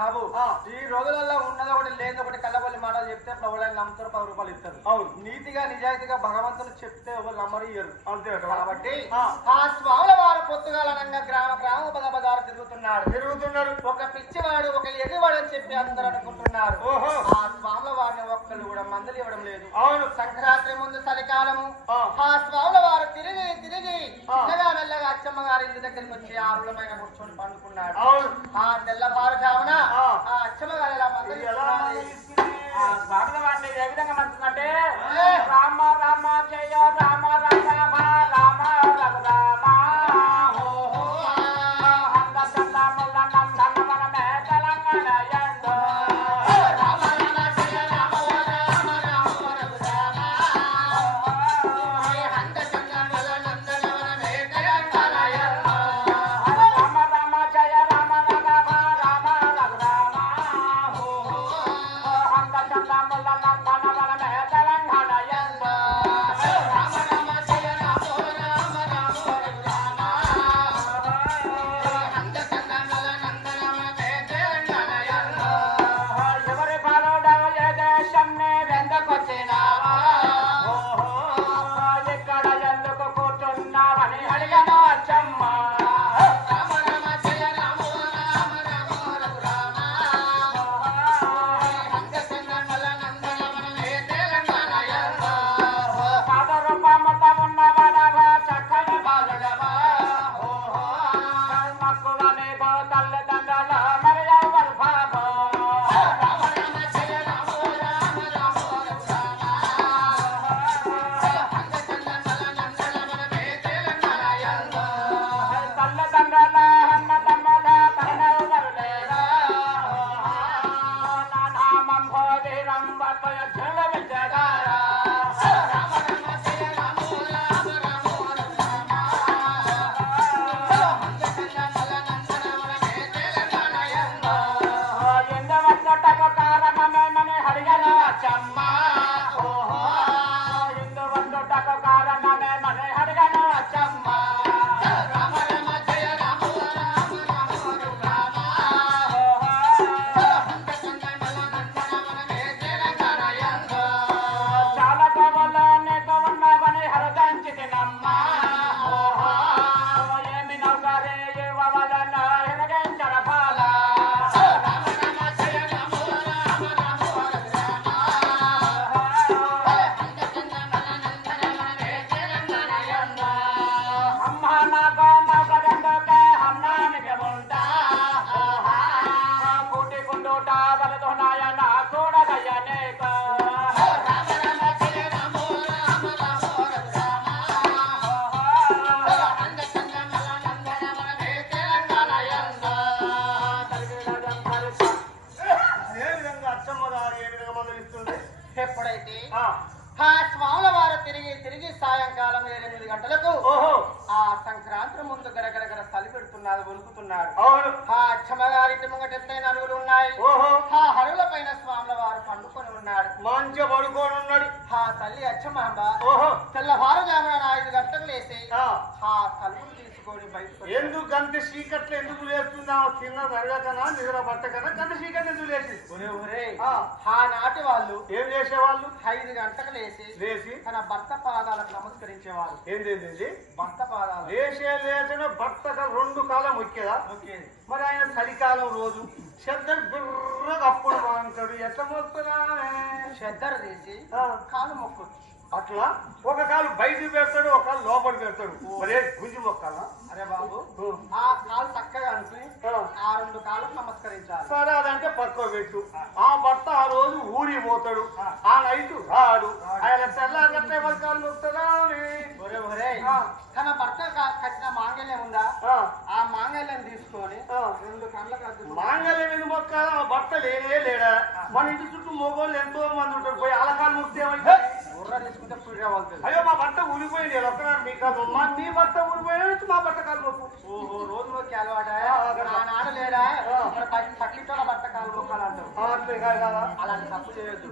బాబు. ఈ రోజులలో ఉన్నది ఒకటి లేని ఒకటి కళ్ళబల్లి మాటలు చెప్తే ఎవరైనా నమ్ముతారు పది రూపాయలు ఇస్తారు. అవును. నీతిగా నిజాయితీగా భగవంతుడు చెప్తే ఎవరు నమ్మరు ఇయ్యరు. అంతే కాబట్టి ఆ. స్వాముల వారు పొత్తుగాలనంగా గ్రామ గ్రామ పద పదాలు తిరుగుతున్నాడు తిరుగుతున్నాడు ఒక పిచ్చివాడు ఒక ఎగివాడు అని చెప్పి అందరూ అనుకుంటున్నారు. ఓహో ఆ స్వాముల వారిని ఒక్కళ్ళు కూడా మందులు ఇవ్వడం లేదు అవును సంక్రాంతి ముందు చలికాలము ఆ. ఆ స్వాముల వారు తిరిగి తిరిగి ఆ. చిన్నగా మెల్లగా అచ్చమ్మ గారి ఇంటి దగ్గరికి వచ్చి ఆరుల పైన కూర్చొని పండుకున్నాడు. ఆ తెల్లవారుజామున ఆ. ఆ అచ్చమ్మ గారు ఎలా వారిని ఏ విధంగా మంచుతుందంటే ఎప్పుడైతే ఆ, ఆ స్వాముల వారు తిరిగి తిరిగి సాయంకాలం ఎనిమిది గంటలకు ఓహో. ఆ సంక్రాంతి ముందు గరగరగర చలి పెడుతున్నారు వణుకుతున్నారు. అవును. ఆ అచ్చమ్మగారింటి ముంగట ఎంతైన అరుగులు ఉన్నాయి. ఓహో. ఆ హరుల పైన స్వాముల వారు పండుకొని ఉన్నాడు మంచిగా పడుకొని ఉన్నాడు. ఆ తల్లి అచ్చమాంబ ఓహో. తెల్లవారుజామున ఐదు గంటలకు లేసి ఆ, ఆ తలుపులు తీసుకొని బయటకు ఎందుకు గంత చీకట్లు ఎందుకు లేస్తున్నావు? చిన్న జరగకనా నిద్ర పట్టకనా? గంత చీకట్లు ఎందుకు లేచి. ఆనాటి వాళ్ళు ఏం చేసేవాళ్ళు? ఐదు గంటలకు లేసి లేచి తన భర్త పాదాలకు ఏంది, ఏంది భర్త పాదాలు. లేచే లేచిన భర్తక రెండు కాలం ముఖ్యదా? ఓకే మరి ఆయన చలికాలం రోజు చెద్దరు బిర్రగా అప్పుడు బాగుంటాడు ఎట్లా మోస్తున్నా చెద్దరు తీసి. కాలు మొక్కొచ్చు అట్లా? ఒక కాలు బయట పెడతాడు ఒక కాలు లోపల పెడతాడు. మరే గుంజి మొక్కలా? అరే బాబు. ఆ కాలు చక్కగా ఆ. రెండు కాళ్ళు నమస్కరించాలి. సరే అదంటే పక్కన పెట్టు. ఆ. భర్త ఆ రోజు ఊరి పోతాడు. ఆ. నైట్ రాడు. ఆయన తెల్లారంటే కాలు. ఒరే ఒరే. ఆ. తన భర్త కట్టిన మాంగళ్యం ఉందా? ఆ, మాంగళ్యం తీసుకొని. రెండు అద్దుకో. మాంగళ్యం ఎందుకు మొక్క ఆ భర్త లేనే లేడా? మన ఇంటి చుట్టూ మొగోళ్ళు ఎంతో మంది ఉంటారు. పోయి అలకాలు ముక్తి ఏమైతే బుర్ర తీసుకుంటే పుర్రె వెళ్తుంది అయ్యో మా భర్త ఊరిపోయింది. ఒక్కనాడు మీ కాదు. మా నీ భర్త ఊరిపోయిన మా భర్త కాలు మొక్కు ఓహో రోజు మొక్కి అలవాట ఆ, అక్కడ. నా నాన్న లేడా ఆ. మరి పక్కి- పక్కింటోళ్ళ భర్త కాలు మొక్కాలంటావు ఆ, అంతే కాదు కదా? అలాంటి తప్పు చేయొద్దు.